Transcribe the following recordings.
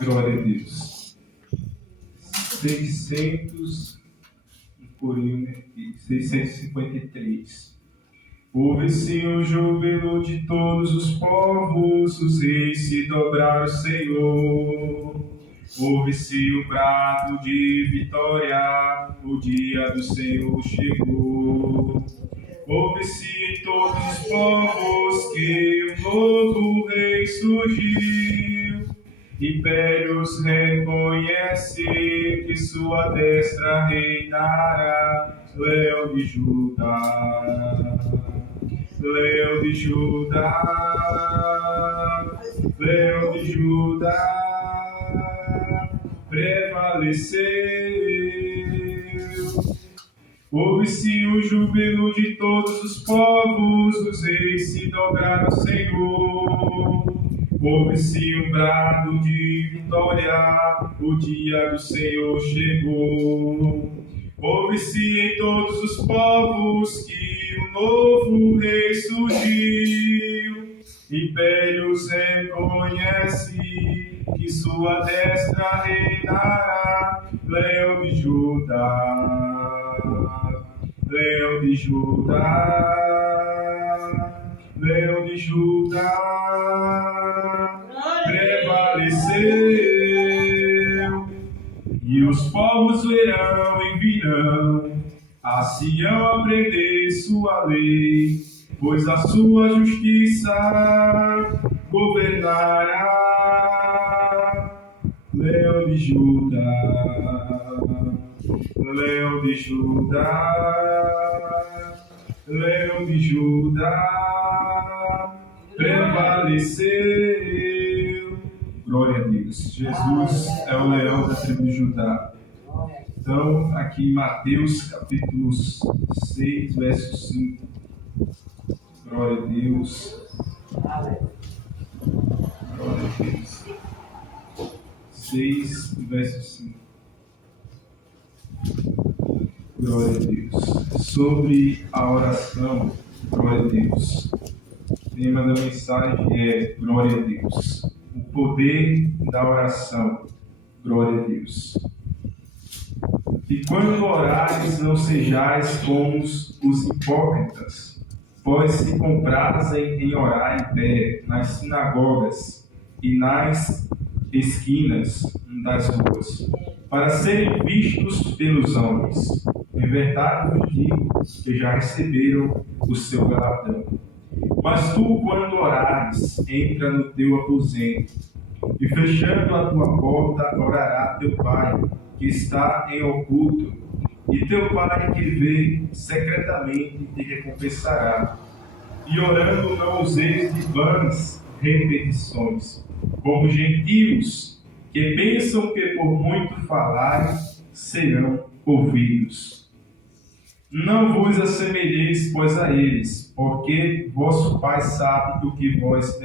Glória a Deus. 653. Ouve-se o júbilo de todos os povos, os reis se dobraram ao Senhor. Ouve-se o brado de vitória, o dia do Senhor chegou. Ouve-se em todos os povos que um novo rei surgiu. Impérios reconhece que sua destra reinará, Leão de Judá, Leão de Judá, Leão de Judá, prevaleceu. Ouve-se o júbilo de todos os povos, os reis se dobraram ao Senhor. Ouve-se um brado de vitória, o dia do Senhor chegou. Ouve-se em todos os povos que um novo rei surgiu. Impérios reconhece que sua destra reinará, Leão de Judá, Leão de Judá, Leão de Judá, prevaleceu. E os povos verão e virão a Sião aprender sua lei, pois a sua justiça governará. Leão de Judá, Leão de Judá, Leão de Judá, prevaleceu. Glória a Deus. Jesus é o leão da tribo de Judá. Então, aqui em Mateus, capítulo 6, verso 5. Glória a Deus. Glória a Deus. 6, verso 5. Glória a Deus. Sobre a oração, glória a Deus. O tema da mensagem é glória a Deus. O poder da oração, glória a Deus. E quando orares, não sejais como os hipócritas, pois se comprazem em orar em pé nas sinagogas e nas esquinas das ruas, para serem vistos pelos homens. Em verdade vos digo que já receberam o seu galardão. Mas tu, quando orares, entra no teu aposento, e fechando a tua porta, orará teu Pai, que está em oculto, e teu Pai que vê secretamente te recompensará. E orando não useis de vãs repetições, como gentios, que pensam que por muito falarem serão ouvidos. Não vos assemelheis, pois, a eles, porque vosso Pai sabe do que vos é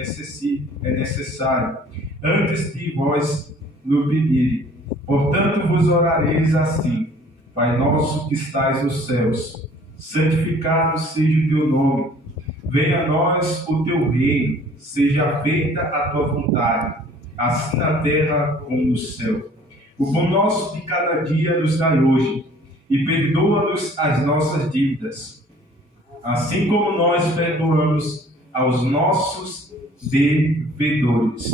necessário, antes de vós lhe pedirem. Portanto, vos orareis assim: Pai nosso que estais nos céus, santificado seja o teu nome. Venha a nós o teu reino, seja feita a tua vontade, assim na terra como no céu. O pão nosso de cada dia nos dai hoje, e perdoa-nos as nossas dívidas, assim como nós perdoamos aos nossos devedores.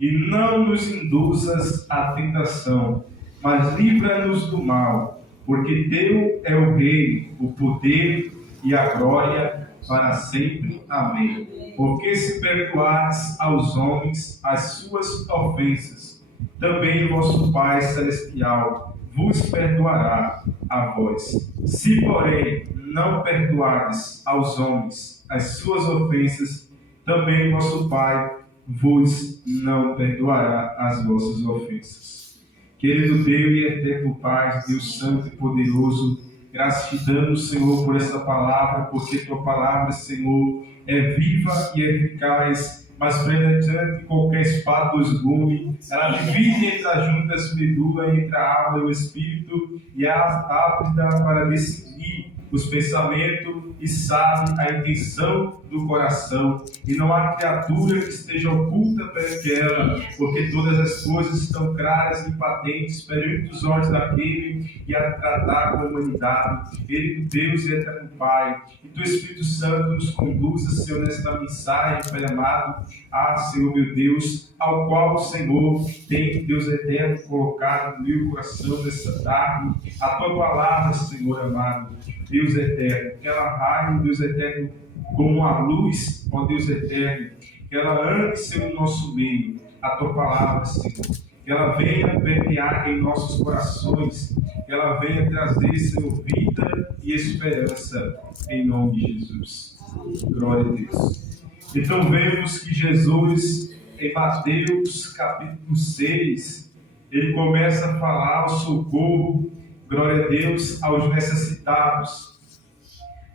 E não nos induzas à tentação, mas livra-nos do mal, porque teu é o reino, o poder e a glória para sempre. Amém. Porque se perdoares aos homens as suas ofensas, também o vosso Pai Celestial vos perdoará a vós. Se, porém, não perdoares aos homens as suas ofensas, também vosso Pai vos não perdoará as vossas ofensas. Querido Deus e eterno Pai, Deus Santo e Poderoso, graças te damos, Senhor, por essa palavra, porque tua palavra, Senhor, é viva e eficaz, mas penetrante qualquer espada dos gumes. Ela divide entre as juntas medula, entre a alma e o espírito, e é apta para decidir os pensamentos e sabe a intenção do coração, e não há criatura que esteja oculta perante ela, porque todas as coisas estão claras e patentes perante os olhos daquele que a tratar com a humanidade. Ele, Deus e eterno Pai, e tu, Espírito Santo, nos conduza, Senhor, nesta mensagem, Pai amado, Senhor meu Deus, ao qual o Senhor tem, Deus eterno, colocado no meu coração nesta tarde, a tua palavra, Senhor amado, Deus eterno, que ela raie, Deus eterno, como a luz, ó Deus eterno, que ela ande, Senhor, no nosso meio, a tua palavra, Senhor, que ela venha permear em nossos corações, que ela venha trazer, Senhor, vida e esperança, em nome de Jesus. Glória a Deus. Então vemos que Jesus, em Mateus capítulo 6, ele começa a falar o socorro, glória a Deus, aos necessitados.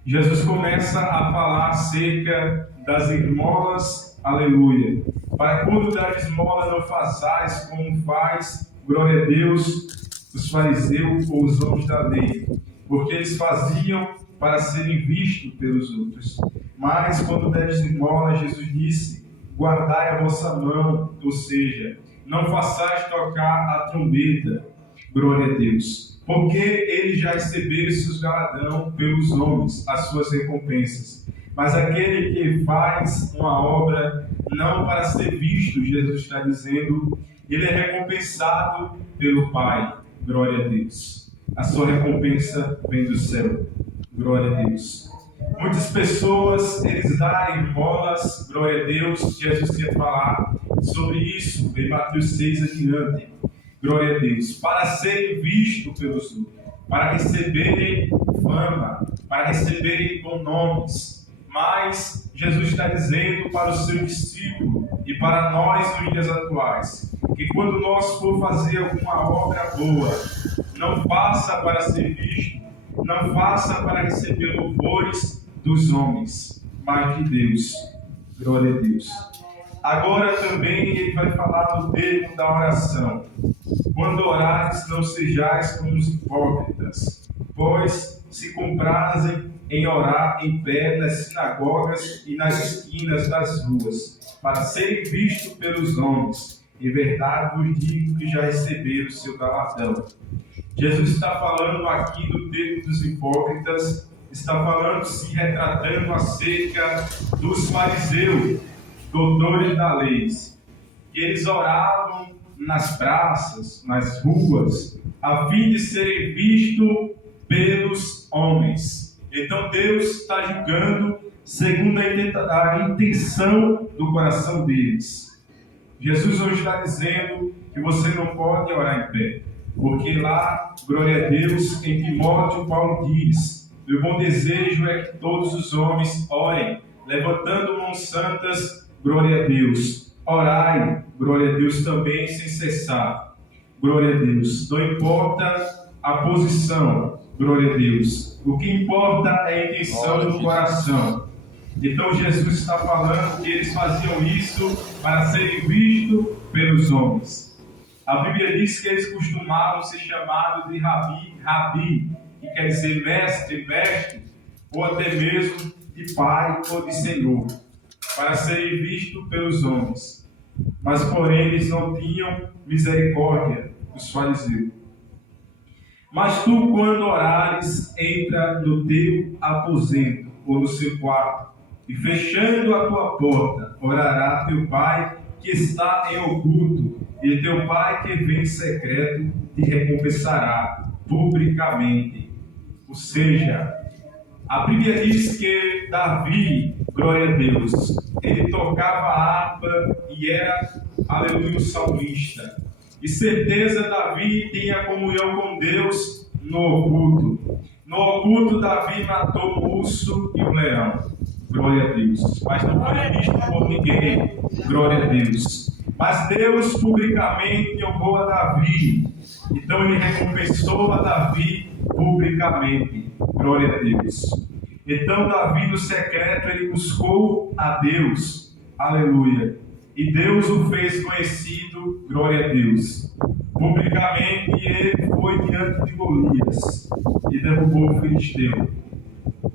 Jesus começa a falar acerca das esmolas, aleluia. Para quando dar esmola não façais como faz, glória a Deus, os fariseus ou os homens da lei, porque eles faziam para serem vistos pelos outros. Mas quando deres esmola, Jesus disse, guardai a vossa mão, ou seja, não façais tocar a trombeta, glória a Deus, porque eles já receberam seus galardão pelos homens, as suas recompensas. Mas aquele que faz uma obra não para ser visto, Jesus está dizendo, ele é recompensado pelo Pai, glória a Deus. A sua recompensa vem do céu, glória a Deus. Muitas pessoas, eles dão esmolas, glória a Deus. Jesus ia falar sobre isso em Mateus 6 adiante, glória a Deus, para serem vistos pelos outros, para receberem fama, para receberem bons nomes. Mas Jesus está dizendo para o seu discípulo e para nós nos dias atuais, que quando nós for fazer alguma obra boa, não faça para ser visto, não faça para receber louvores dos homens, mas de Deus. Glória a Deus. Agora também ele vai falar do termo da oração. Quando orares, não sejais como os hipócritas, pois se compradas em orar em pé nas sinagogas e nas esquinas das ruas, para serem vistos pelos homens. Em verdade vos digo que já receberam o seu galardão. Jesus está falando aqui do termo dos hipócritas, está falando, se retratando acerca dos fariseus, doutores da lei. Eles oravam nas praças, nas ruas, a fim de serem vistos pelos homens. Então Deus está julgando segundo a intenção do coração deles. Jesus hoje está dizendo que você não pode orar em pé, porque lá, glória a Deus, em Timóteo, Paulo diz, meu bom desejo é que todos os homens orem, levantando mãos santas, glória a Deus. Orai, glória a Deus, também sem cessar, glória a Deus. Não importa a posição, glória a Deus. O que importa é a intenção do coração. Então Jesus está falando que eles faziam isso para serem vistos pelos homens. A Bíblia diz que eles costumavam ser chamados de rabi, que quer dizer mestre, ou até mesmo de pai ou de senhor, para serem vistos pelos homens. Mas porém eles não tinham misericórdia dos fariseus. Mas tu, quando orares, entra no teu aposento ou no seu quarto, e fechando a tua porta, orará teu pai que está em oculto, e teu pai que vem em secreto te recompensará publicamente. Ou seja, a Bíblia diz que Davi, glória a Deus, ele tocava a harpa e era, aleluia, o salmista. E certeza Davi tinha comunhão com Deus no oculto. No oculto Davi matou o urso e o leão. Glória a Deus. Mas não foi visto por ninguém. Glória a Deus. Mas Deus publicamente honrou a Davi. Então ele recompensou a Davi publicamente. Glória a Deus. Então Davi no secreto ele buscou a Deus. Aleluia. E Deus o fez conhecido, glória a Deus. Publicamente ele foi diante de Golias e derrubou o filisteu.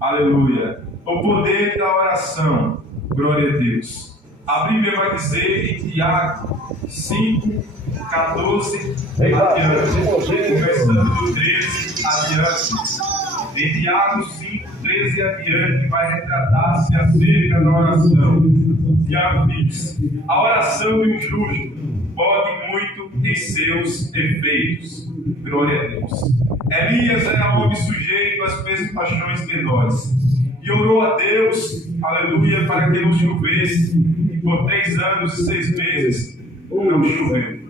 Aleluia. O poder da oração. Glória a Deus. A Bíblia vai dizer em Tiago 5, 14 adiante, começando do 13 adiante. Em Tiago 5, 13 adiante, vai retratar-se acerca da oração. Tiago diz: a oração de um justo pode muito em seus efeitos. Glória a Deus. Elias era homem sujeito às mesmas paixões que nós, e orou a Deus, aleluia, para que não chovesse, e por 3 anos e 6 meses não choveu.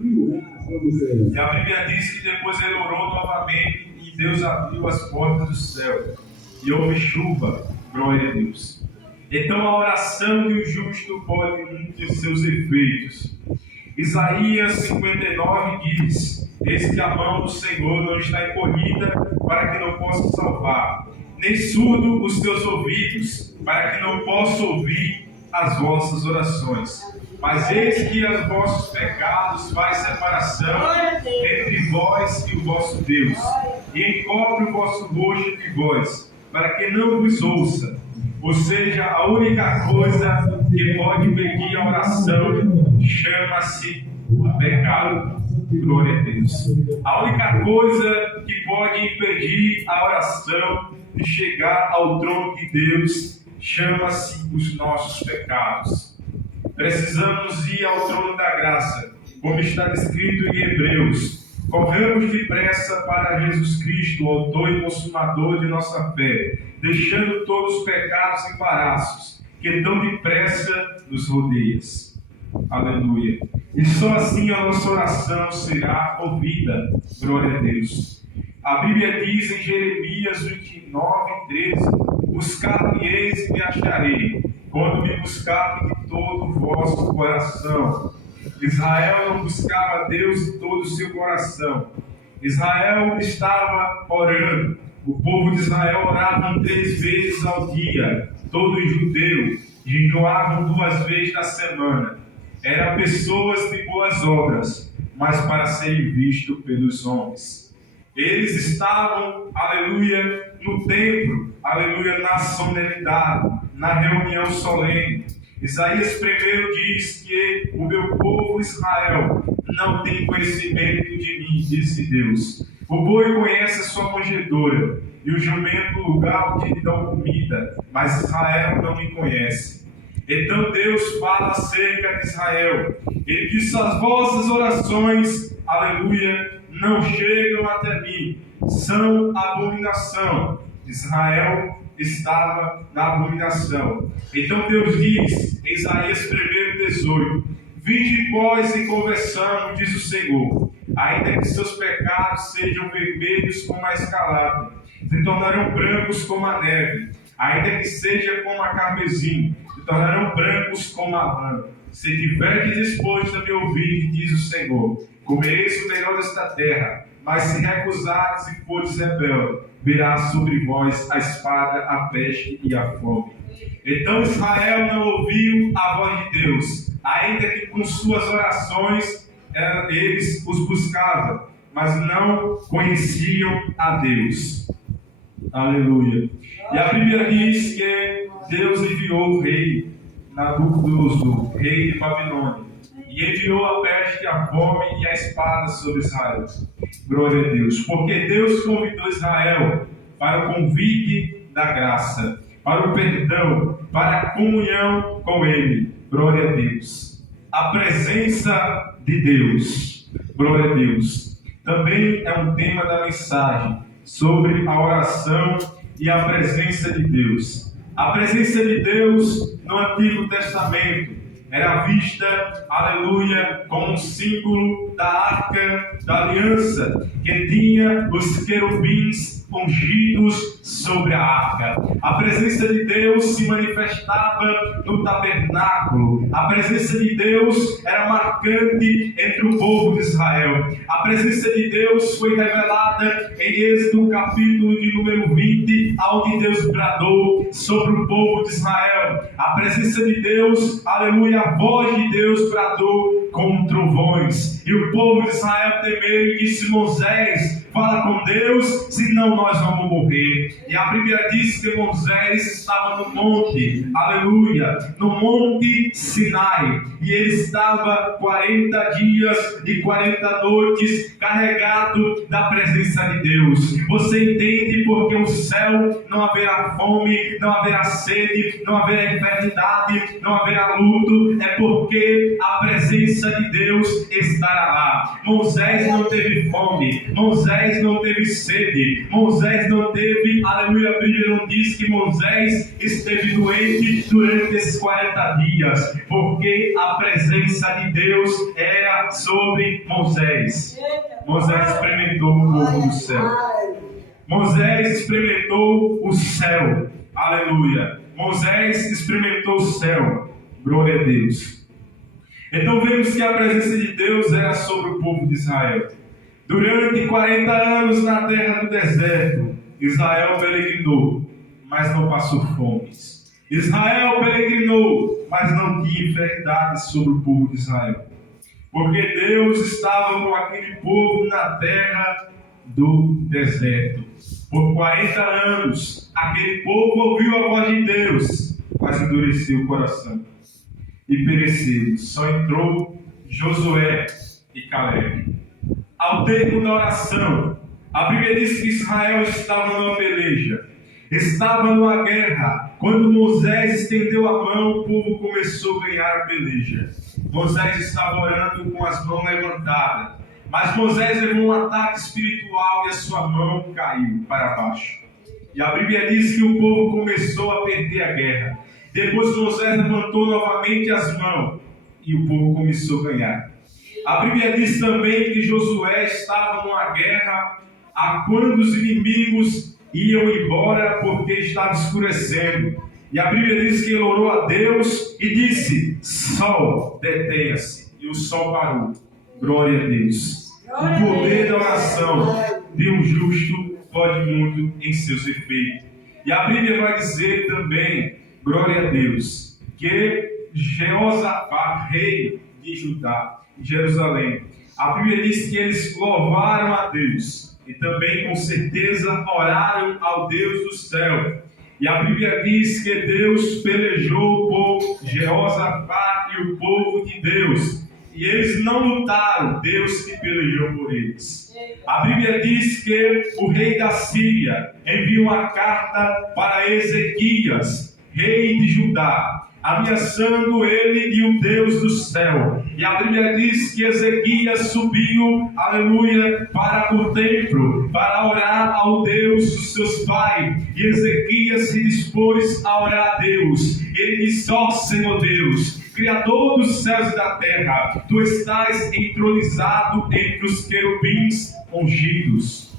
E a Bíblia diz que depois ele orou novamente, e Deus abriu as portas do céu, e houve chuva. Glória a Deus. Então a oração de um justo pode muito em seus efeitos. Isaías 59 diz: eis que a mão do Senhor não está encolhida para que não possa salvar, nem surdo os teus ouvidos para que não possa ouvir as vossas orações. Mas eis que os vossos pecados faz separação entre vós e o vosso Deus, e encobre o vosso rosto de vós, para que não vos ouça. Ou seja, a única coisa que pode impedir a oração chama-se pecado. Glória a Deus. A única coisa que pode impedir a oração de chegar ao trono de Deus chama-se os nossos pecados. Precisamos ir ao trono da graça, como está descrito em Hebreus. Corramos depressa para Jesus Cristo, o autor e consumador de nossa fé, deixando todos os pecados embaraços que tão depressa nos rodeiam. Aleluia. E só assim a nossa oração será ouvida. Glória a Deus. A Bíblia diz em Jeremias 29, 13: buscar-me-eis e me acharei, quando me buscar de todo o vosso coração. Israel não buscava Deus de todo o seu coração. Israel estava orando. O povo de Israel orava 3 vezes ao dia. Todo judeu jejuavam 2 vezes na semana. Eram pessoas de boas obras, mas para serem vistos pelos homens. Eles estavam, aleluia, no templo, aleluia, na solenidade, na reunião solene. Isaías primeiro diz que o meu povo Israel não tem conhecimento de mim, disse Deus. O boi conhece a sua manjedoura, e o jumento o lugar onde lhe dão comida, mas Israel não me conhece. Então Deus fala acerca de Israel. Ele diz: as vossas orações, aleluia, não chegam até mim, são abominação. Israel estava na abominação. Então Deus diz em Isaías 1:18: vinde vós e conversamos, diz o Senhor, ainda que seus pecados sejam vermelhos como a escarlate, se tornarão brancos como a neve, ainda que seja como a carmesim, se tornarão brancos como a lã. Se tiverdes disposto a me ouvir, diz o Senhor, comereis o melhor desta terra. Mas se recusardes e fordes rebelde, virá sobre vós a espada, a peste e a fome. Então Israel não ouviu a voz de Deus, ainda que com suas orações eles os buscavam, mas não conheciam a Deus. Aleluia. E a Bíblia diz que Deus enviou o rei Nabucodonosor, rei de Babilônia, e enviou a peste, a fome e a espada sobre Israel. Glória a Deus. Porque Deus convidou Israel para o convite da graça, para o perdão, para a comunhão com Ele. Glória a Deus. A presença de Deus. Glória a Deus. Também é um tema da mensagem sobre a oração e a presença de Deus. A presença de Deus no Antigo Testamento era vista, aleluia, como um símbolo da Arca da Aliança, que tinha os querubins ungidos sobre a arca. A presença de Deus se manifestava no tabernáculo. A presença de Deus era marcante entre o povo de Israel. A presença de Deus foi revelada em Êxodo capítulo de número 20, onde Deus bradou sobre o povo de Israel. A presença de Deus, aleluia, a voz de Deus bradou com trovões. E o povo de Israel temeu e disse: Moisés, fala com Deus, senão nós vamos morrer. E a Bíblia diz que Moisés estava no monte, aleluia, no monte Sinai, e ele estava 40 dias e 40 noites carregado da presença de Deus. Você entende porque o céu não haverá fome, não haverá sede, não haverá enfermidade, não haverá luto? É porque a presença de Deus estará lá. Moisés não teve fome, Moisés não teve sede, Moisés não teve, aleluia, a Bíblia não diz que Moisés esteve doente durante esses 40 dias, porque a presença de Deus era sobre Moisés. Moisés experimentou o povo do céu. Moisés experimentou o céu. Aleluia. Moisés experimentou o céu. Glória a Deus. Então vemos que a presença de Deus era sobre o povo de Israel. Durante 40 anos na terra do deserto, Israel peregrinou, mas não passou fome. Israel peregrinou, mas não tinha enfermidade sobre o povo de Israel. Porque Deus estava com aquele povo na terra do deserto. Por 40 anos, aquele povo ouviu a voz de Deus, mas endureceu o coração e pereceu. Só entrou Josué e Caleb. Ao termo da oração, a Bíblia diz que Israel estava numa peleja, estava numa guerra. Quando Moisés estendeu a mão, o povo começou a ganhar a peleja. Moisés estava orando com as mãos levantadas, mas Moisés levou um ataque espiritual e a sua mão caiu para baixo. E a Bíblia diz que o povo começou a perder a guerra. Depois Moisés levantou novamente as mãos e o povo começou a ganhar. A Bíblia diz também que Josué estava numa guerra a quando os inimigos iam embora porque estava escurecendo. E a Bíblia diz que ele orou a Deus e disse: sol, detenha-se. E o sol parou. Glória a Deus. O poder da oração de um justo pode muito em seus efeitos. E a Bíblia vai dizer também, glória a Deus, que Jeosafá, rei de Judá, Jerusalém, a Bíblia diz que eles louvaram a Deus e também com certeza oraram ao Deus do céu. E a Bíblia diz que Deus pelejou por Jeosafá e o povo de Deus. E eles não lutaram, Deus que pelejou por eles. A Bíblia diz que o rei da Síria enviou uma carta para Ezequias, rei de Judá, ameaçando ele e o Deus do céu. E a Bíblia diz que Ezequias subiu, aleluia, para o templo, para orar ao Deus dos seus pais. E Ezequias se dispôs a orar a Deus. Ele disse: ó Senhor Deus, Criador dos céus e da terra, Tu estás entronizado entre os querubins ungidos.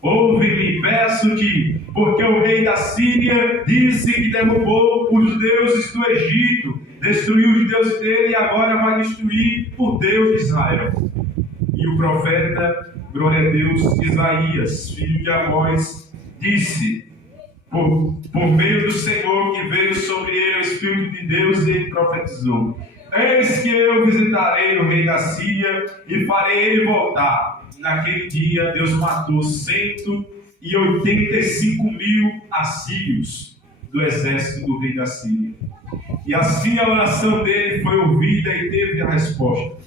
Ouve-me, peço-te, porque o rei da Síria disse que derrubou os deuses do Egito, destruiu os deuses dele e agora vai destruir o Deus de Israel. E o profeta, glória a Deus, Isaías, filho de Amós, disse, por meio do Senhor que veio sobre ele o Espírito de Deus, e ele profetizou: eis que eu visitarei o rei da Síria e farei ele voltar. Naquele dia Deus matou 185 mil assírios do exército do rei da Síria. E assim a oração dele foi ouvida e teve a resposta.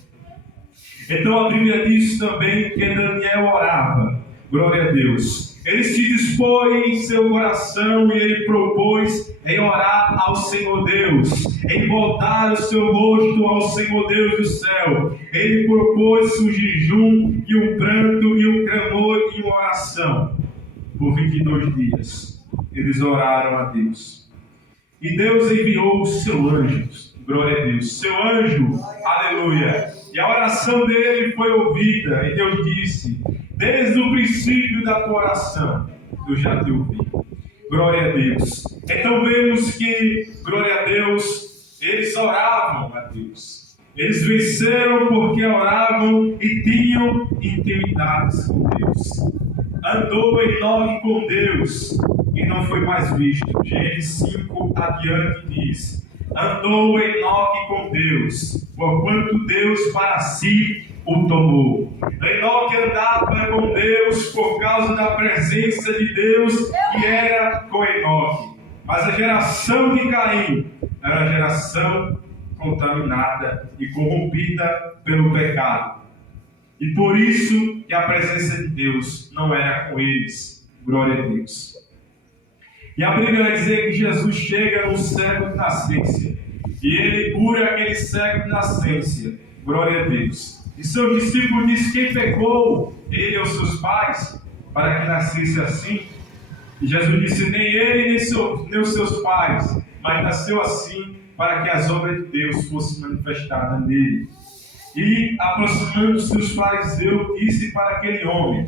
Então a Bíblia diz também que Daniel orava, glória a Deus. Ele se dispôs em seu coração e ele propôs em orar ao Senhor Deus, em voltar o seu rosto ao Senhor Deus do céu. Ele propôs um jejum e um pranto e um clamor e uma oração. Por 22 dias, eles oraram a Deus. E Deus enviou o seu anjo, glória a Deus, seu anjo, aleluia. E a oração dele foi ouvida e Deus disse: desde o princípio da tua oração, eu já te ouvi. Glória a Deus. Então vemos que, glória a Deus, eles oravam a Deus. Eles venceram porque oravam e tinham intimidades com Deus. Andou Enoque com Deus e não foi mais visto. Gênesis 5 adiante diz: andou Enoque com Deus, porquanto Deus para si o tomou. Enoque andava com Deus por causa da presença de Deus que era com Enoque. Mas a geração de Caim era a geração contaminada e corrompida pelo pecado. E por isso que a presença de Deus não era com eles. Glória a Deus. E a Bíblia vai dizer que Jesus chega no cego de nascença. E ele cura aquele cego de nascença. Glória a Deus. E seu discípulo disse: quem pecou? Ele ou seus pais? Para que nascesse assim? E Jesus disse: nem ele, nem os seus pais. Mas nasceu assim para que as obras de Deus fossem manifestadas nele. E aproximando-se os fariseus, disse para aquele homem: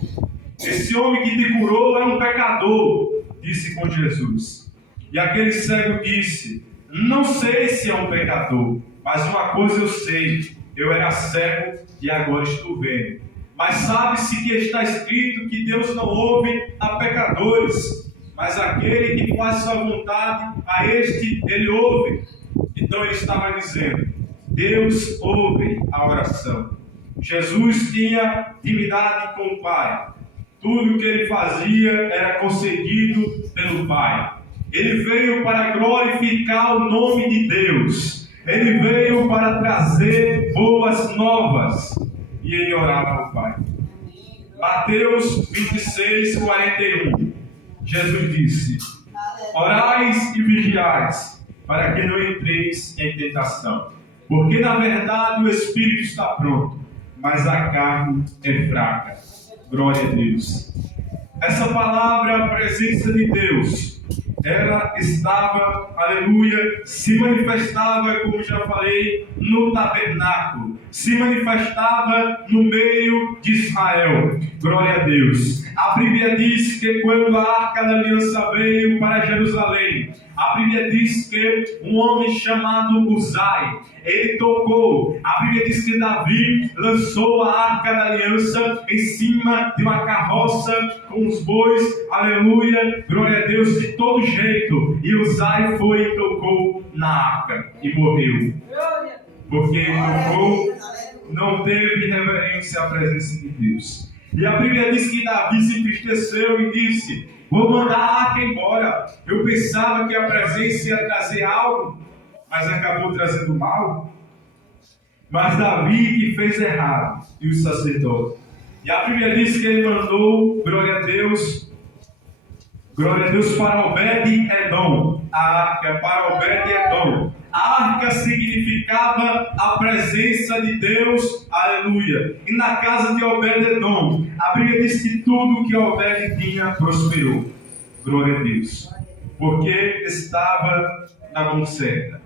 esse homem que te curou é um pecador. Disse com Jesus. E aquele cego disse: não sei se é um pecador, mas uma coisa eu sei, eu era cego e agora estou vendo. Mas sabe-se que está escrito que Deus não ouve a pecadores, mas aquele que faz sua vontade, a este ele ouve. Então ele estava dizendo: Deus ouve a oração. Jesus tinha intimidade com o Pai. Tudo o que ele fazia era concedido pelo Pai. Ele veio para glorificar o nome de Deus. Ele veio para trazer boas novas. E ele orava ao Pai. Mateus 26, 41. Jesus disse: orais e vigiais, para que não entreis em tentação. Porque na verdade o espírito está pronto, mas a carne é fraca. Glória a Deus. Essa palavra, a presença de Deus, ela estava, aleluia, se manifestava, como já falei, no tabernáculo, se manifestava no meio de Israel. Glória a Deus. A Bíblia diz que quando a Arca da Aliança veio para Jerusalém, a Bíblia diz que um homem chamado Uzai, ele tocou. A Bíblia diz que Davi lançou a Arca da Aliança em cima de uma carroça com os bois, aleluia, glória a Deus, de todo jeito. E Uzai foi e tocou na arca e morreu. Porque ele tocou, não teve reverência à presença de Deus. E a Bíblia diz que Davi se entristeceu e disse: vou mandar a arca embora. Eu pensava que a presença ia trazer algo, mas acabou trazendo mal. Mas Davi que fez errado, e o sacerdote. E a Bíblia diz que ele mandou, glória a Deus, para Obed-Edom. A arca para Obed-Edom. A arca significava a presença de Deus, aleluia. E na casa de Obed-Edom, a Bíblia diz que tudo que Obed tinha prosperou. Glória a Deus. Porque estava na mão certa.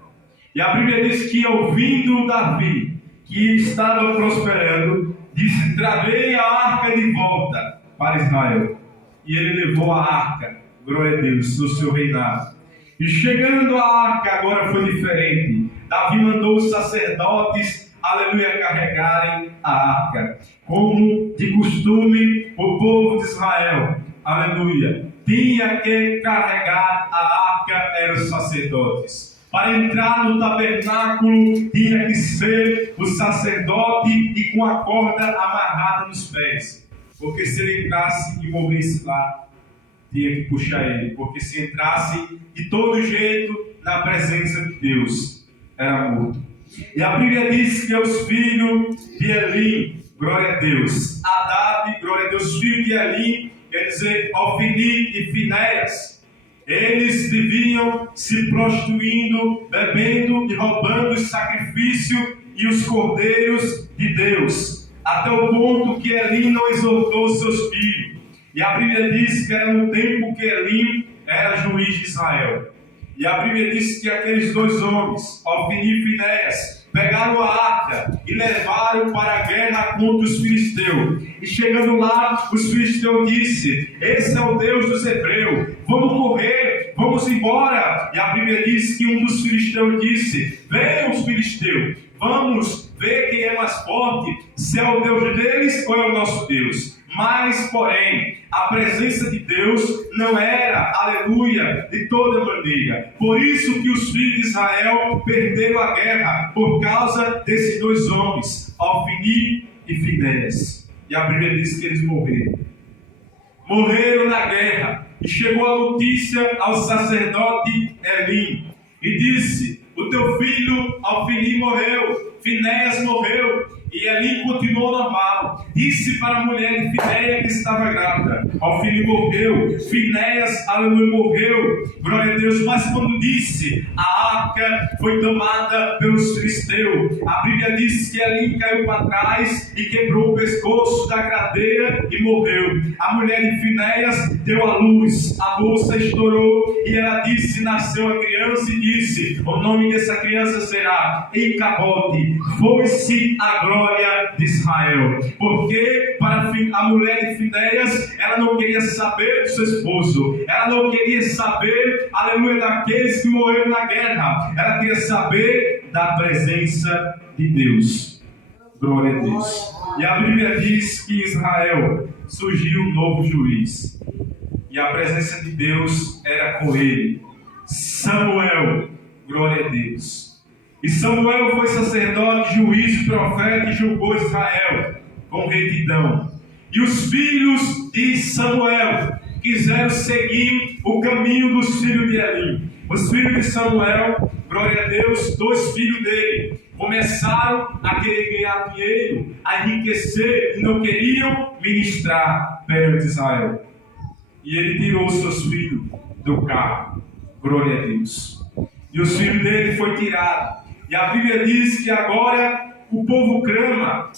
E a Bíblia diz que, ouvindo Davi, que estava prosperando, disse: trazei a arca de volta para Israel. E ele levou a arca, glória a Deus, no seu reinado. E chegando a arca, agora foi diferente. Davi mandou os sacerdotes, aleluia, carregarem a arca. Como de costume, o povo de Israel, aleluia, tinha que carregar a arca, eram os sacerdotes. Para entrar no tabernáculo, tinha que ser o sacerdote e com a corda amarrada nos pés. Porque se ele entrasse e morresse lá, tinha que puxar ele. Porque se entrasse de todo jeito na presença de Deus, era morto. E a Bíblia diz que os filhos de Elim, glória a Deus, Adab, glória a Deus, filho de Elim, quer dizer, Ofni e Finéias, eles viviam se prostituindo, bebendo e roubando os sacrifícios e os cordeiros de Deus, até o ponto que Elim não exortou seus filhos. E a Bíblia diz que era no tempo que Elim era juiz de Israel. E a Bíblia diz que aqueles dois homens, Ofni e Finéias, pegaram a arca e levaram para a guerra contra os filisteus. E chegando lá, os filisteus disseram: esse é o Deus dos hebreus, vamos correr, vamos embora. E a Bíblia diz que um dos filisteus disse: venham os filisteus, vamos ver quem é mais forte, se é o Deus deles ou é o nosso Deus. Mas, porém, a presença de Deus não era, aleluia, de toda maneira. Por isso que os filhos de Israel perderam a guerra, por causa desses dois homens, Ofni e Finéias. E a Bíblia diz que eles morreram. Morreram na guerra. E chegou a notícia ao sacerdote Eli. E disse: o teu filho Ofni morreu, Finéias morreu. E Eli continuou normal. Disse para a mulher de Finéias que estava grávida: Ofni morreu, Finéias, aleluia, morreu. Glória a Deus. Mas quando disse, a arca foi tomada pelos filisteus. A Bíblia diz que Eli caiu para trás e quebrou o pescoço da gradeira e morreu. A mulher de Finéias deu à luz, a bolsa estourou e ela disse, nasceu a criança e disse: o nome dessa criança será Icabote. Foi-se a glória de Israel. Porque para a mulher de Finéias, ela não queria saber do seu esposo, ela não queria saber, aleluia, daqueles que morreram na guerra, ela queria saber da presença de Deus. Glória a Deus. E a Bíblia diz que em Israel surgiu um novo juiz, e a presença de Deus era com ele, Samuel. Glória a Deus. E Samuel foi sacerdote, juiz, profeta e julgou Israel com retidão. E os filhos de Samuel quiseram seguir o caminho dos filhos de Eli. Os filhos de Samuel, glória a Deus, 2 filhos dele, começaram a querer ganhar dinheiro, a enriquecer, e não queriam ministrar perante Israel. E ele tirou seus filhos do carro. Glória a Deus. E os filhos dele foram tirados. E a Bíblia diz que agora o povo clama: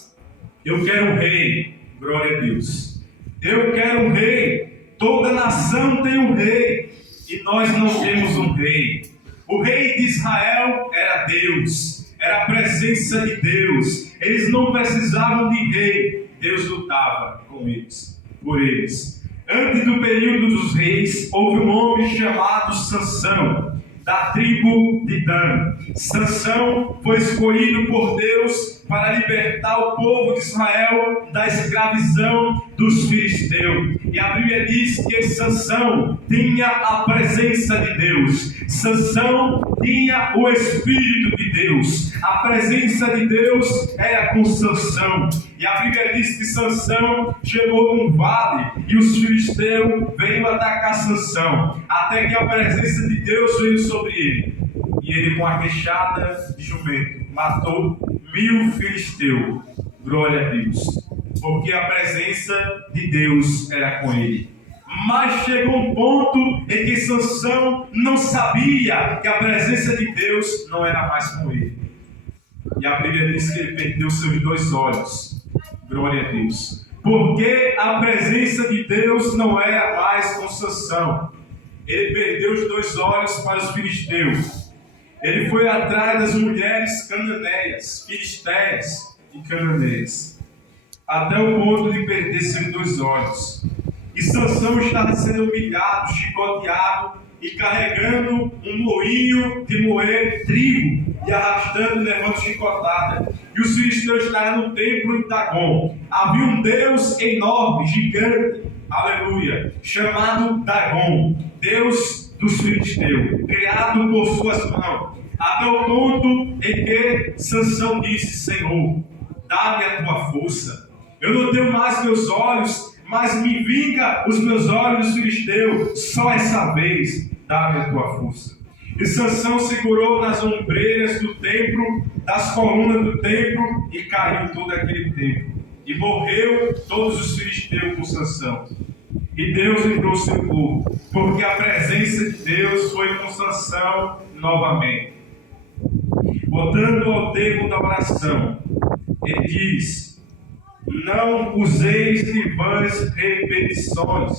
eu quero um rei. Glória a Deus. Eu quero um rei. Toda nação tem um rei. E nós não temos um rei. O rei de Israel era Deus. Era a presença de Deus. Eles não precisavam de rei. Deus lutava com eles, por eles. Antes do período dos reis, houve um homem chamado Sansão, da tribo de Dan. Sansão foi escolhido por Deus para libertar o povo de Israel da escravidão dos filisteus. E a Bíblia diz que Sansão tinha a presença de Deus. Sansão tinha o Espírito de Deus. A presença de Deus era com Sansão. E a Bíblia diz que Sansão chegou num vale e os filisteus veio atacar Sansão, até que a presença de Deus veio sobre ele. E ele, com a queixada de jumento, matou 1000 filisteus. Glória a Deus. Porque a presença de Deus era com ele. Mas chegou um ponto em que Sansão não sabia que a presença de Deus não era mais com ele. E a Bíblia diz que ele perdeu seus 2 olhos. Glória a Deus. Porque a presença de Deus não era mais com Sansão. Ele perdeu os 2 olhos para os filisteus. Ele foi atrás das mulheres cananeias, filisteias e cananeias, até o ponto de perder seus 2 olhos. E Sansão estava sendo humilhado, chicoteado e carregando um moinho de moer trigo e arrastando e levando chicotada. E os filisteus estavam no templo de Dagon. Havia um Deus enorme, gigante, aleluia, chamado Dagon, Deus dos filisteus, criado por suas mãos, até o ponto em que Sansão disse: Senhor, dá-me a tua força. Eu não tenho mais meus olhos, mas me vinga os meus olhos dos filisteus. Só essa vez, dá-me a tua força. E Sansão segurou nas ombreiras do templo, das colunas do templo, e caiu todo aquele templo. E morreu todos os filisteus com Sansão. E Deus livrou seu povo, porque a presença de Deus foi com Sansão novamente. Voltando ao termo da oração, ele diz: não useis de vãs repetições,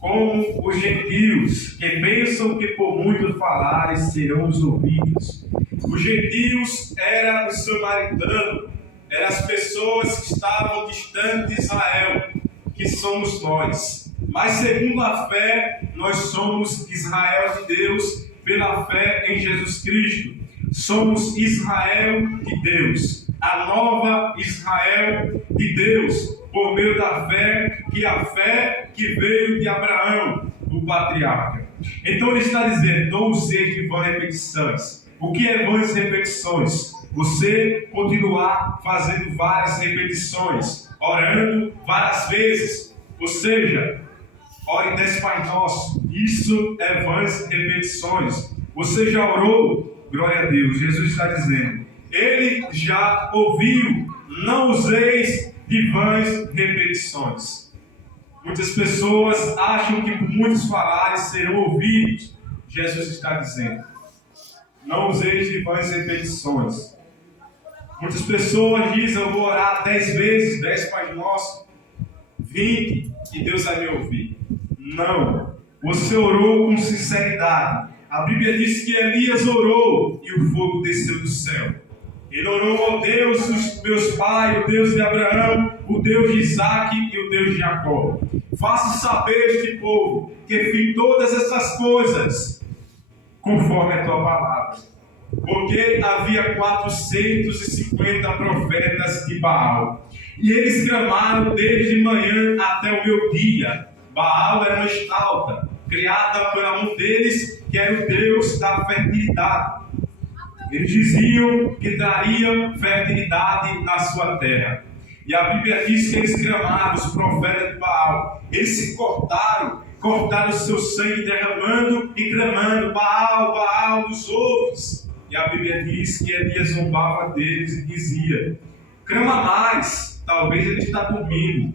como os gentios, que pensam que por muito falares serão os ouvidos. Os gentios eram os samaritanos, eram as pessoas que estavam distantes de Israel, que somos nós. Mas segundo a fé, nós somos Israel de Deus, pela fé em Jesus Cristo. Somos Israel de Deus, a nova Israel de Deus, por meio da fé, que a fé que veio de Abraão, o patriarca. Então ele está dizendo: não usei de vãs repetições. O que é vãs repetições? você continuar fazendo várias repetições, orando várias vezes. Ou seja, ore 10 Pai Nosso. Isso é vãs repetições. Você já orou? Glória a Deus. Jesus está dizendo, Ele já ouviu. Não useis de vãs repetições. Muitas pessoas acham que por muitos falares serão ouvidos. Jesus está dizendo, não useis de vãs repetições. Muitas pessoas dizem, eu vou orar 10 vezes, 10 Pai Nosso, 20, e Deus vai me ouvir. Não. Você orou com sinceridade. A Bíblia diz que Elias orou e o fogo desceu do céu. Ele orou ao Deus dos meus pais, o Deus de Abraão, o Deus de Isaac e o Deus de Jacó. Faça saber este povo que fiz todas essas coisas conforme a tua palavra. Porque havia 450 profetas de Baal. E eles clamaram desde manhã até o meu dia. Baal era uma estalta, criada pela mão deles, que era o Deus da fertilidade. Eles diziam que traria fertilidade na sua terra. E a Bíblia diz que eles clamaram, os profetas de Baal. Eles se cortaram o seu sangue derramando e clamando, Baal, Baal, nos ouves. E a Bíblia diz que Elias zombava deles e dizia, clama mais, talvez ele está dormindo,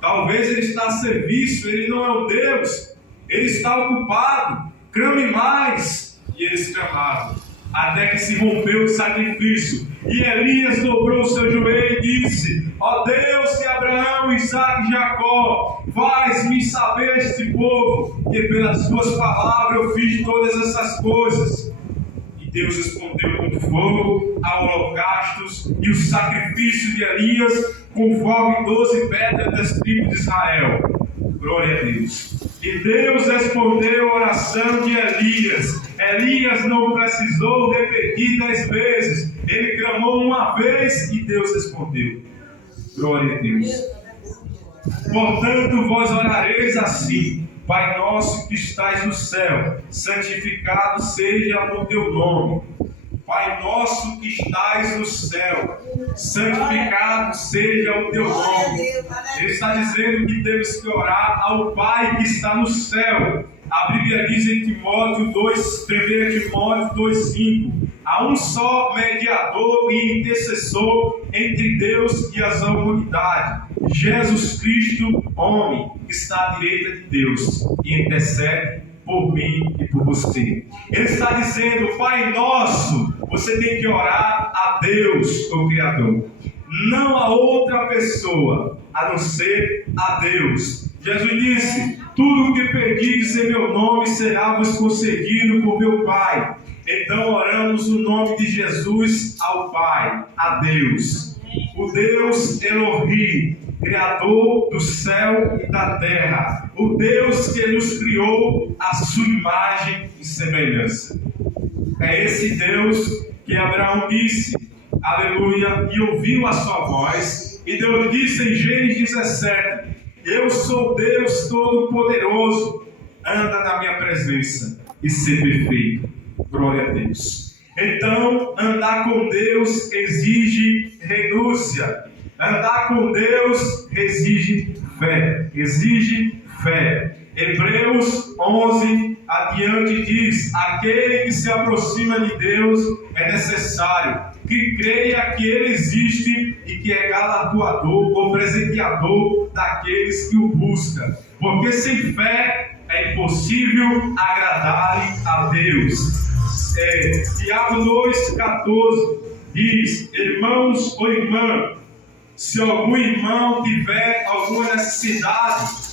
talvez ele está a serviço, ele não é o Deus, ele está ocupado, clame mais. E eles clamavam, até que se rompeu o sacrifício. E Elias dobrou o seu joelho e disse, ó Deus de Abraão, Isaac e Jacó, faz-me saber este povo, que pelas tuas palavras eu fiz todas essas coisas. E Deus respondeu com fogo a holocaustos e o sacrifício de Elias, conforme 12 pedras das tribos de Israel. Glória a Deus. E Deus respondeu a oração de Elias. Elias não precisou repetir 10 vezes. Ele clamou uma vez e Deus respondeu. Glória a Deus. Portanto, vós orareis assim: Pai nosso que estais no céu, santificado seja o teu nome. Pai nosso que estais no céu, santificado seja o teu nome. Ele está dizendo que temos que orar ao Pai que está no céu. A Bíblia diz em Timóteo 2, 1 Timóteo 2,5: há um só mediador e intercessor entre Deus e a humanidade, Jesus Cristo, homem, que está à direita de Deus e intercede por mim e por você. Ele está dizendo, Pai nosso, você tem que orar a Deus, o Criador, não a outra pessoa, a não ser a Deus. Jesus disse, tudo o que pedires em meu nome será vos concedido por meu Pai. Então oramos no nome de Jesus ao Pai, a Deus. O Deus Elohim, Criador do céu e da terra. O Deus que nos criou à sua imagem e semelhança. É esse Deus que Abraão disse, aleluia, e ouviu a sua voz. E Deus disse em Gênesis 17, eu sou Deus Todo-Poderoso, anda na minha presença e ser perfeito. Glória a Deus. Então, andar com Deus exige renúncia. Andar com Deus exige fé. Exige fé. Hebreus 11 adiante diz, aquele que se aproxima de Deus é necessário que creia que Ele existe e que é galardoador ou presenteador daqueles que o buscam. Porque sem fé é impossível agradar a Deus. Tiago 2,14 diz, irmãos ou irmã, se algum irmão tiver alguma necessidade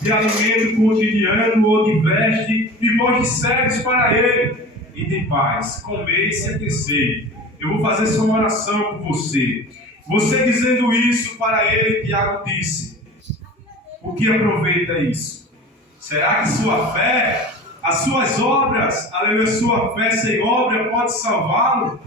de alimento cotidiano ou de veste, e vós disseres para ele, e de paz, comei e se aquecei. Eu vou fazer só uma oração por você. Você dizendo isso para ele, Tiago disse, o que aproveita isso? Será que sua fé, as suas obras, aleluia, sua fé sem obra pode salvá-lo?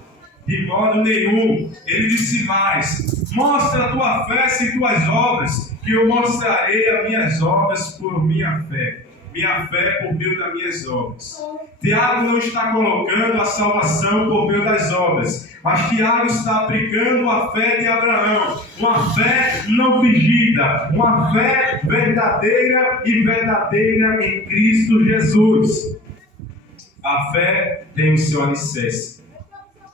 De modo nenhum. Ele disse mais, mostra a tua fé sem tuas obras, que eu mostrarei as minhas obras por minha fé. minha fé por meio das minhas obras. Tiago não está colocando a salvação por meio das obras, mas Tiago está aplicando a fé de Abraão, uma fé não fingida, uma fé verdadeira e verdadeira em Cristo Jesus. A fé tem o seu alicerce.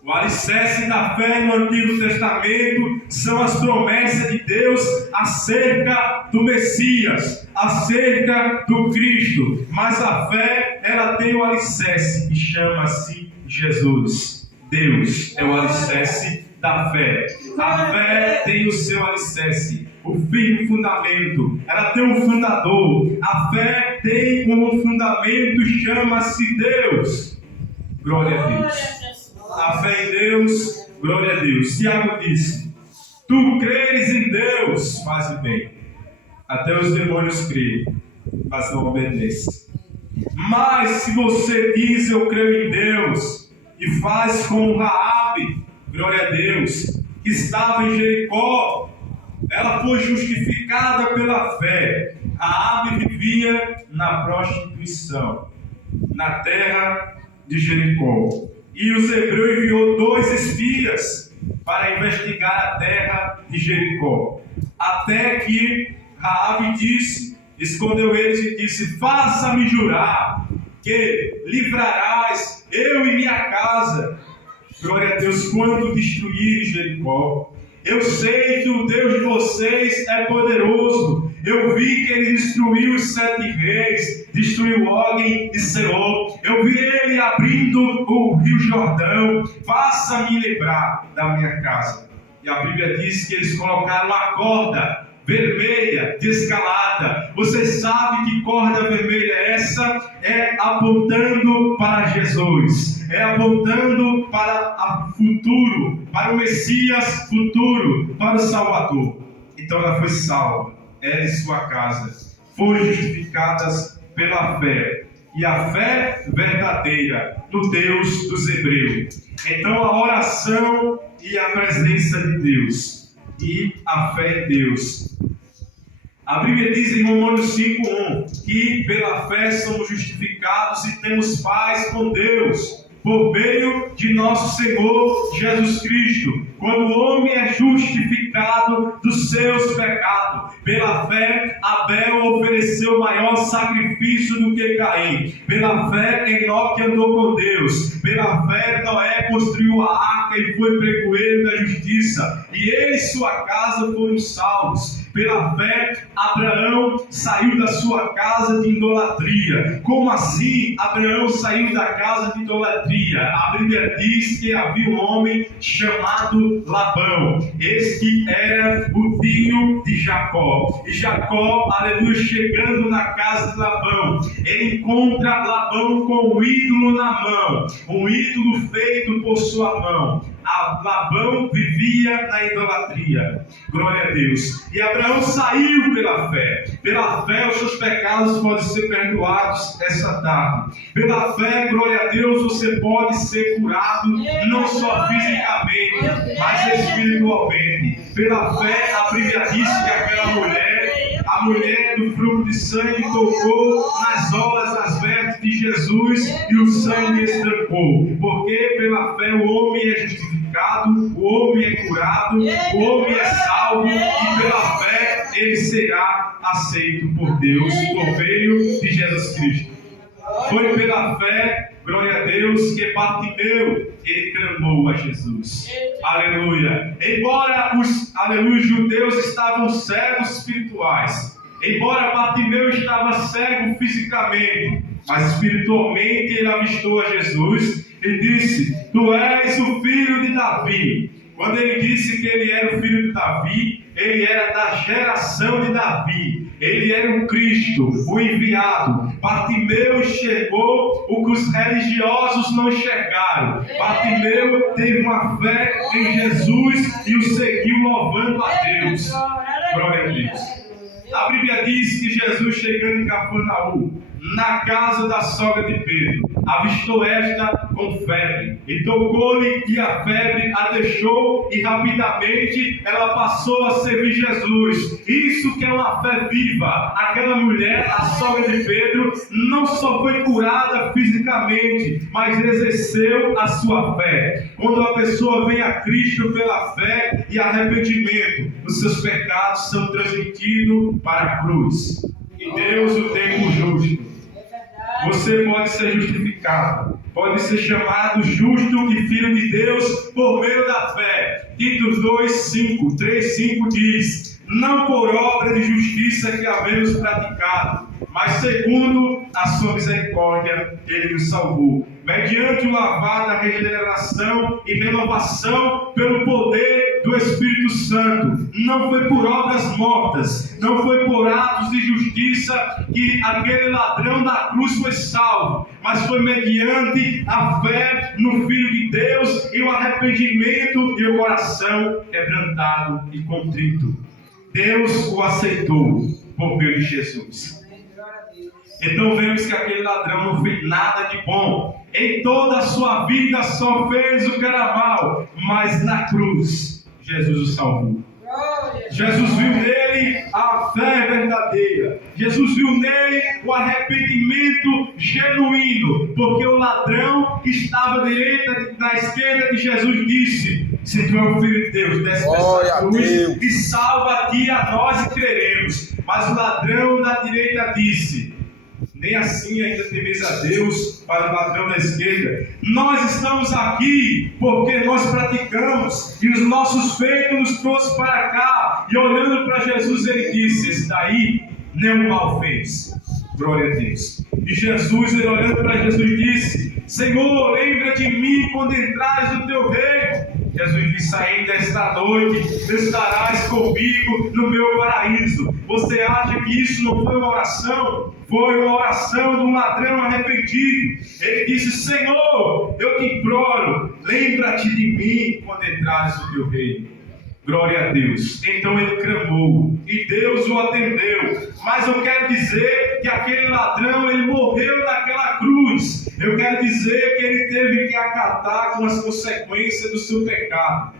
O alicerce da fé no Antigo Testamento são as promessas de Deus acerca do Messias, acerca do Cristo. Mas a fé, ela tem o alicerce e chama-se Jesus. Deus é o alicerce da fé. A fé tem o seu alicerce, o firme fundamento. Ela tem um fundador. A fé tem um fundamento e chama-se Deus. Glória a Deus. A fé em Deus, glória a Deus. Tiago disse: tu creres em Deus, faz bem. Até os demônios creem, mas não obedecem. Mas se você diz eu creio em Deus, e faz como Raabe, glória a Deus, que estava em Jericó, ela foi justificada pela fé. Raabe vivia na prostituição, na terra de Jericó. E os hebreus enviou 2 espias para investigar a terra de Jericó. Até que Raabe escondeu eles e disse: faça-me jurar que livrarás eu e minha casa. Glória a Deus, quando destruir Jericó. Eu sei que o Deus de vocês é poderoso. Eu vi que ele destruiu os 7 reis, destruiu Og e Seom. Eu vi ele abrindo o rio Jordão. Faça-me lembrar da minha casa. E a Bíblia diz que eles colocaram a corda vermelha, descalada. Você sabe que corda vermelha é essa? É apontando para Jesus. É apontando para o futuro, para o Messias futuro, para o Salvador. Então ela foi salva. Ela e sua casa foram justificadas pela fé. E a fé verdadeira do Deus dos Hebreus. Então a oração e a presença de Deus. E a fé em Deus. A Bíblia diz em Romanos 5:1 que pela fé somos justificados e temos paz com Deus, por meio de nosso Senhor Jesus Cristo. Quando o homem é justificado dos seus pecados, pela fé Abel ofereceu maior sacrifício do que Caim. Pela fé Enoque andou com Deus. Pela fé Noé construiu a arca e foi pregoeiro da justiça. E ele e sua casa foram salvos. Pela fé, Abraão saiu da sua casa de idolatria. Como assim Abraão saiu da casa de idolatria? A Bíblia diz que havia um homem chamado Labão. Este era o tio de Jacó. E Jacó, aleluia, chegando na casa de Labão, ele encontra Labão com um ídolo na mão. Um ídolo feito por sua mão. Labão vivia na idolatria. Glória a Deus. E Abraão saiu pela fé. Pela fé os seus pecados podem ser perdoados essa tarde. Pela fé, glória a Deus, você pode ser curado, não só fisicamente, mas espiritualmente. Pela fé, a Bíblia diz que aquela mulher, a mulher do fruto de sangue, tocou nas orlas das vestes de Jesus e o sangue estancou. Porque pela fé o homem é justificado, o homem é curado, o homem é salvo, e pela fé ele será aceito por Deus por meio de Jesus Cristo. Foi pela fé, glória a Deus, que Bartimeu, ele clamou a Jesus. Aleluia. Embora os judeus estavam cegos espirituais, embora Bartimeu estava cego fisicamente, mas espiritualmente ele avistou a Jesus e disse: tu és o filho de Davi. Quando ele disse que ele era o filho de Davi, ele era da geração de Davi. Ele era o Cristo, o enviado. Bartimeu enxergou o que os religiosos não enxergaram. Bartimeu teve uma fé em Jesus e o seguiu louvando a Deus. Glória a Deus. A Bíblia diz que Jesus, chegando em Cafarnaum, na casa da sogra de Pedro. Avistou esta com febre, e tocou-lhe, e a febre a deixou, e rapidamente ela passou a servir Jesus. Isso que é uma fé viva. Aquela mulher, a sogra de Pedro, não só foi curada fisicamente, mas exerceu a sua fé. Quando a pessoa vem a Cristo pela fé e arrependimento, os seus pecados são transmitidos para a cruz. E Deus o tem por justo. Você pode ser justificado, pode ser chamado justo e filho de Deus por meio da fé. Titus 3:5 diz: não por obra de justiça que havemos praticado, mas segundo a sua misericórdia Ele nos salvou, mediante o lavado da regeneração e renovação pelo poder do Espírito Santo. Não foi por obras mortas, não foi por atos de justiça que aquele ladrão da cruz foi salvo, mas foi mediante a fé no Filho de Deus e o arrependimento e o coração quebrantado e contrito. Deus o aceitou por meio de Jesus. Então vemos que aquele ladrão não fez nada de bom. Em toda a sua vida só fez o que era mal. Mas na cruz, Jesus o salvou. Jesus viu nele a fé verdadeira. Jesus viu nele o arrependimento genuíno. Porque o ladrão que estava na esquerda de Jesus disse: se tu é o Filho de Deus, desce dessa cruz e salva-te a nós e creremos. Mas o ladrão da direita disse: nem assim ainda temeis a Deus, para o ladrão da esquerda. Nós estamos aqui porque nós praticamos e os nossos feitos nos trouxe para cá. E olhando para Jesus, ele disse: esse daí nenhum mal fez. Glória a Deus. E Jesus, ele olhando para Jesus, disse: Senhor, lembra de mim quando entrares no teu reino. Jesus disse: ainda esta noite estarás comigo no meu paraíso. Você acha que isso não foi uma oração? Foi uma oração de um ladrão arrependido. Ele disse: Senhor, eu te imploro, lembra-te de mim quando entrares no teu reino. Glória a Deus. Então ele clamou e Deus o atendeu. Mas eu quero dizer que aquele ladrão, ele morreu naquela cruz. Eu quero dizer que ele teve que acatar com as consequências do seu pecado.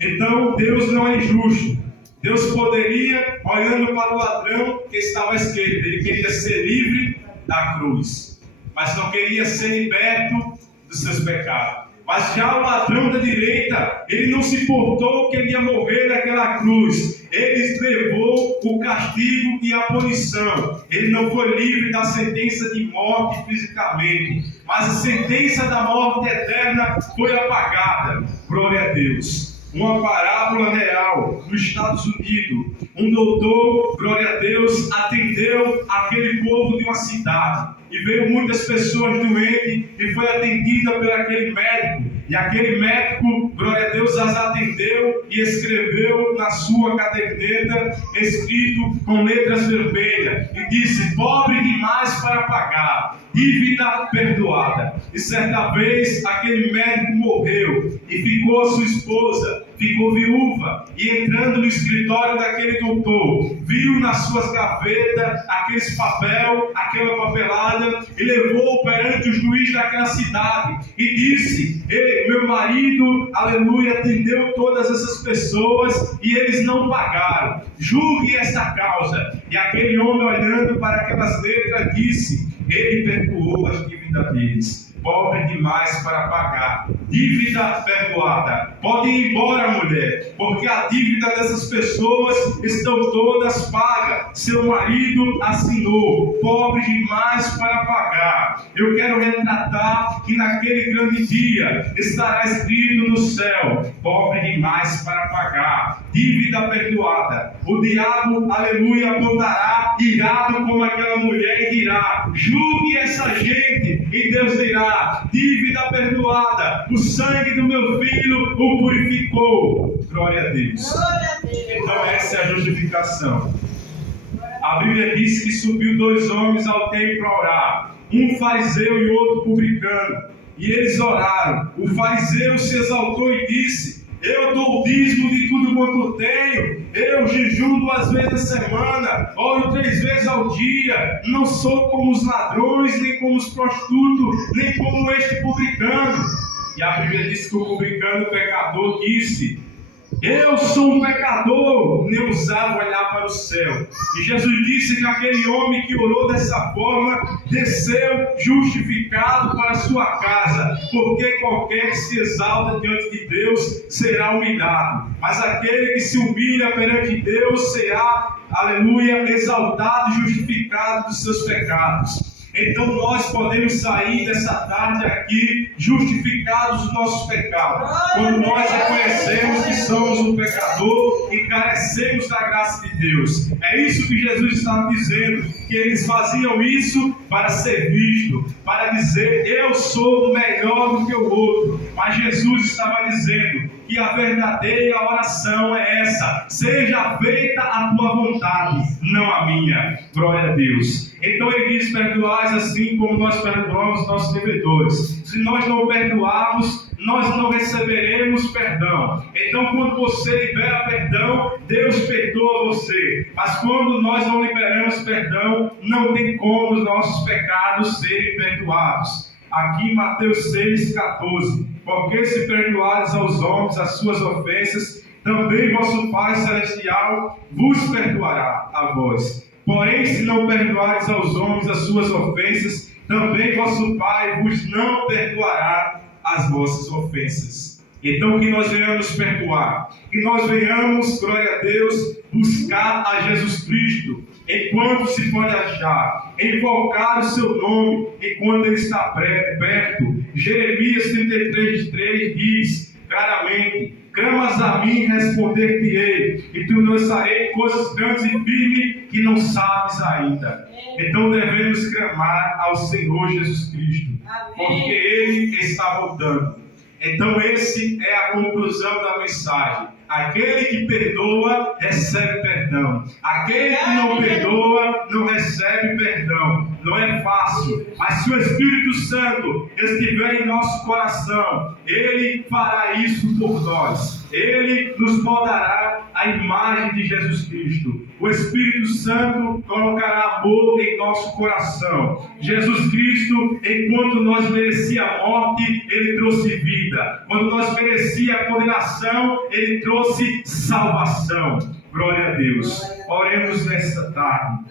Então Deus não é injusto. Deus poderia, olhando para o ladrão que estava à esquerda, ele queria ser livre da cruz, mas não queria ser liberto dos seus pecados. Mas já o ladrão da direita, ele não se importou que ele ia morrer naquela cruz. Ele levou o castigo e a punição. Ele não foi livre da sentença de morte fisicamente, mas a sentença da morte eterna foi apagada. Glória a Deus. Uma parábola real nos Estados Unidos. Um doutor, glória a Deus, atendeu aquele povo de uma cidade. E veio muitas pessoas doentes e foi atendida por aquele médico. E aquele médico, glória a Deus, as atendeu e escreveu na sua caderneta, escrito com letras vermelhas, e disse: pobre demais para pagar, dívida perdoada. E certa vez aquele médico morreu e ficou a sua esposa, ficou viúva, e entrando no escritório daquele doutor, viu nas suas gavetas aqueles papel, aquela papelada, e levou perante o juiz daquela cidade e disse: meu marido, aleluia, atendeu todas essas pessoas e eles não pagaram, julgue essa causa. E aquele homem, olhando para aquelas letras, disse: ele perdoou as dívidas deles. Pobre demais para pagar, dívida perdoada. Pode ir embora, mulher, porque a dívida dessas pessoas estão todas pagas. Seu marido assinou. Pobre demais para pagar. Eu quero retratar que naquele grande dia estará escrito no céu: pobre demais para pagar, dívida perdoada. O diabo, aleluia, apontará irado como aquela mulher e dirá: julgue essa gente. E Deus dirá: dívida perdoada, o sangue do meu filho o purificou. Glória a Deus. Então essa é a justificação. A Bíblia diz que subiu 2 homens ao templo a orar, um fariseu e outro publicano, e eles oraram. O fariseu se exaltou e disse: eu dou o dízimo de tudo quanto tenho. Eu jejuo 2 vezes a semana, oro 3 vezes ao dia. Não sou como os ladrões, nem como os prostitutos, nem como este publicano. E a Bíblia diz que o publicano, o pecador, disse: eu sou um pecador, nem ousava olhar para o céu. E Jesus disse que aquele homem que orou dessa forma desceu justificado para a sua casa, porque qualquer que se exalta diante de Deus será humilhado, mas aquele que se humilha perante Deus será, aleluia, exaltado e justificado dos seus pecados. Então nós podemos sair dessa tarde aqui justificados dos nossos pecados, quando nós reconhecemos que somos um pecador e carecemos da graça de Deus. É isso que Jesus está dizendo, que eles faziam isso para ser visto, para dizer: eu sou melhor do que o outro. Mas Jesus estava dizendo que a verdadeira oração é essa: seja feita a tua vontade, não a minha. Glória a Deus. Então ele diz: perdoais assim como nós perdoamos nossos devedores. Se nós não perdoarmos, nós não receberemos perdão. Então quando você libera perdão, Deus perdoa você. Mas quando nós não liberamos perdão, não tem como os nossos pecados serem perdoados. Aqui em Mateus 6,14: porque se perdoares aos homens as suas ofensas, também vosso Pai Celestial vos perdoará a vós. Porém, se não perdoares aos homens as suas ofensas, também vosso Pai vos não perdoará as vossas ofensas. Então que nós venhamos perdoar, que nós venhamos, glória a Deus, buscar a Jesus Cristo enquanto se pode achar, invocar o seu nome enquanto ele está perto. Jeremias 33:3 diz claramente: clamas a mim, responder-te-ei, e tu lançarei coisas grandes e firmes que não sabes ainda. Então devemos clamar ao Senhor Jesus Cristo, porque Ele está voltando. Então esse é a conclusão da mensagem: aquele que perdoa recebe perdão, aquele que não perdoa não recebe perdão. Não é fácil, mas se o Espírito Santo estiver em nosso coração, Ele fará isso por nós. Ele nos moldará a imagem de Jesus Cristo. O Espírito Santo colocará amor em nosso coração. Jesus Cristo, enquanto nós merecíamos a morte, Ele trouxe vida. Quando nós merecíamos a condenação, Ele trouxe salvação. Glória a Deus. Oremos nesta tarde.